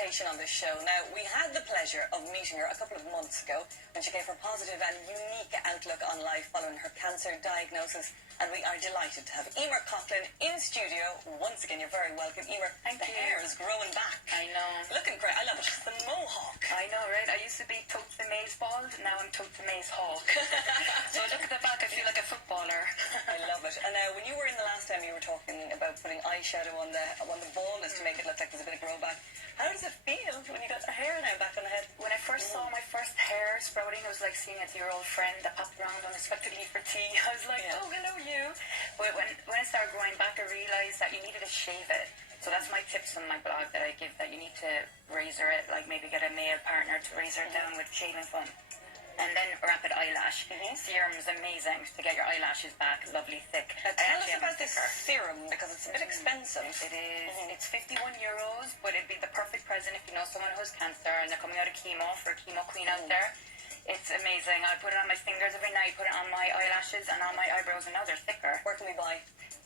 reputation on this show. Now, we had the pleasure of meeting her a couple of months ago when she gave her positive and unique outlook on life following her cancer diagnosis. And we are delighted to have Eimear Coghlan in studio. Once again, you're very welcome. Eimear, the hair is growing back. I know. Looking great. I love it. The mohawk. I know, right? I used to be Tote the Maze bald. Now I'm Tote the Maze hawk. So look at the back. I feel like a footballer. I love it. And when you were in the last time, you were talking about putting eyeshadow on the baldness to make it look like there's a bit of grow back. How does it feel when you got the hair now back on the head? When I first saw my first hair sprouting, it was like seeing a dear-old friend that popped around unexpectedly for tea. I was like, oh, hello, you. But when it started growing back, I realised that you needed to shave it. So that's my tips on my blog that I give, that you need to razor it, like maybe get a male partner to razor it down with shaving foam. And then rapid eyelash. Serum is amazing to get your eyelashes back lovely thick. Now, tell us about this serum, because it's a bit expensive. It is. It's €51, but it'd be the perfect present if you know someone who has cancer and they're coming out of chemo, for a chemo queen out there. It's amazing. I put it on my fingers every night, put it on my eyelashes and on my eyebrows, and now they're thicker. Where can we buy?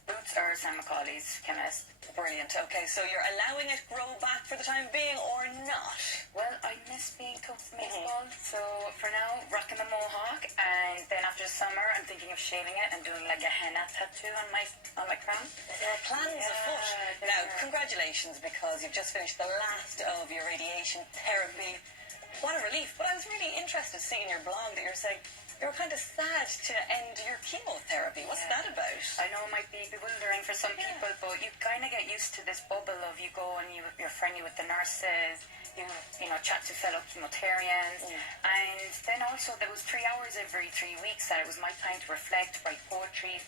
Boots or Sam McCauley's chemist. Brilliant. Okay, so you're allowing it grow back for the time being, or not? Well, I miss being Tote the Maze bald, so for now, rocking the mohawk, and then after the summer, I'm thinking of shaving it and doing like a henna tattoo on my crown. There are plans afoot. Now, congratulations, because you've just finished the last of your radiation therapy. What a relief. But I was really interested seeing your blog that you're saying you were kind of sad to end your chemotherapy. What's that about? I know it might be bewildering for some people, but you kind of get used to this bubble of you go and you're friendly with the nurses, you chat to fellow chemotarians, and then also there was 3 hours every 3 weeks that it was my time to reflect, write poetry,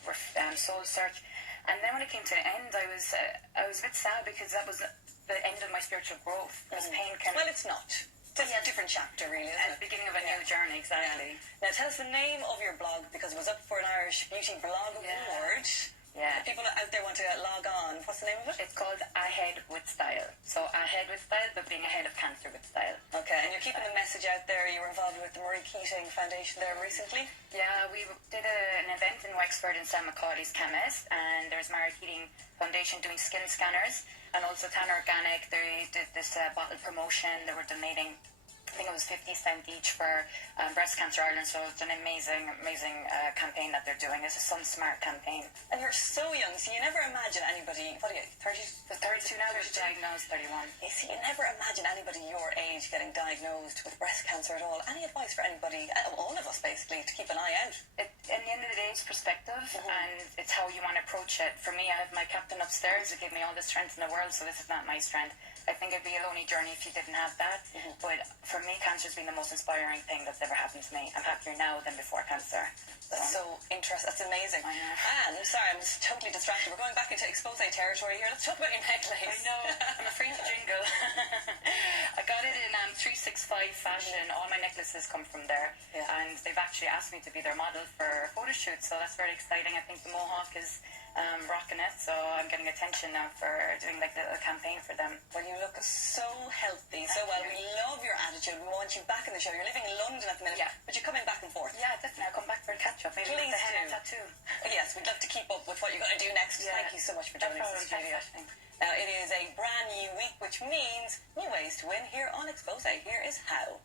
soul search. And then when it came to the end, I was a bit sad, because that was the end of my spiritual growth. Because pain can... Well, it's not. It's a different chapter, really, isn't it? The beginning of a new journey, exactly. Now, tell us the name of your blog, because it was up for an Irish Beauty Blog Award. Yeah. If people out there want to log on, what's the name of it? It's called Ahead with Style. So ahead with style, but being ahead of cancer with style. Okay, and you're keeping the message out there. You were involved with the Marie Keating Foundation there recently. Yeah, we did an event in Wexford in Sam McCauley's chemist, and there's Marie Keating Foundation doing skin scanners, and also Tanner Organic. They did this bottle promotion. They were donating, I think it was 50 cents each for Breast Cancer Ireland, so it's an amazing campaign that they're doing. It's a Sun Smart campaign. And you're so young, so you never imagine anybody, what are you, 30? 32 now, was diagnosed 31. You see, you never imagine anybody your age getting diagnosed with breast cancer at all. Any advice for anybody, all of us basically, to keep an eye out? At the end of the day, it's perspective, and it's how you want to approach it. For me, I have my captain upstairs who gave me all the strength in the world, so this is not my strength. I think it'd be a lonely journey if you didn't have that, but for me, cancer's been the most inspiring thing that's ever happened to me. I'm happier now than before cancer. That's so interesting. That's amazing. I know. And, sorry, I'm just totally distracted. We're going back into Xpose territory here. Let's talk about your necklace. I know. I'm afraid to jingle. I got it in 365 fashion. All my necklaces come from there. Yeah. And they've actually asked me to be their model for a photo shoot, so that's very exciting. I think the mohawk is rocking it, so I'm getting attention now for doing like a campaign for them. Well, you look so healthy, so well. We love your attitude. We want you back in the show. You're living in London at the minute, but you're coming back and forth. Yeah, definitely. I'll come back for a catch-up. Maybe with the henna tattoo. Yes, we'd love to keep up with what you're going to do next. Thank you so much for joining us in the studio. Now, it is a brand new week, which means new ways to win here on Xpose. Here is how.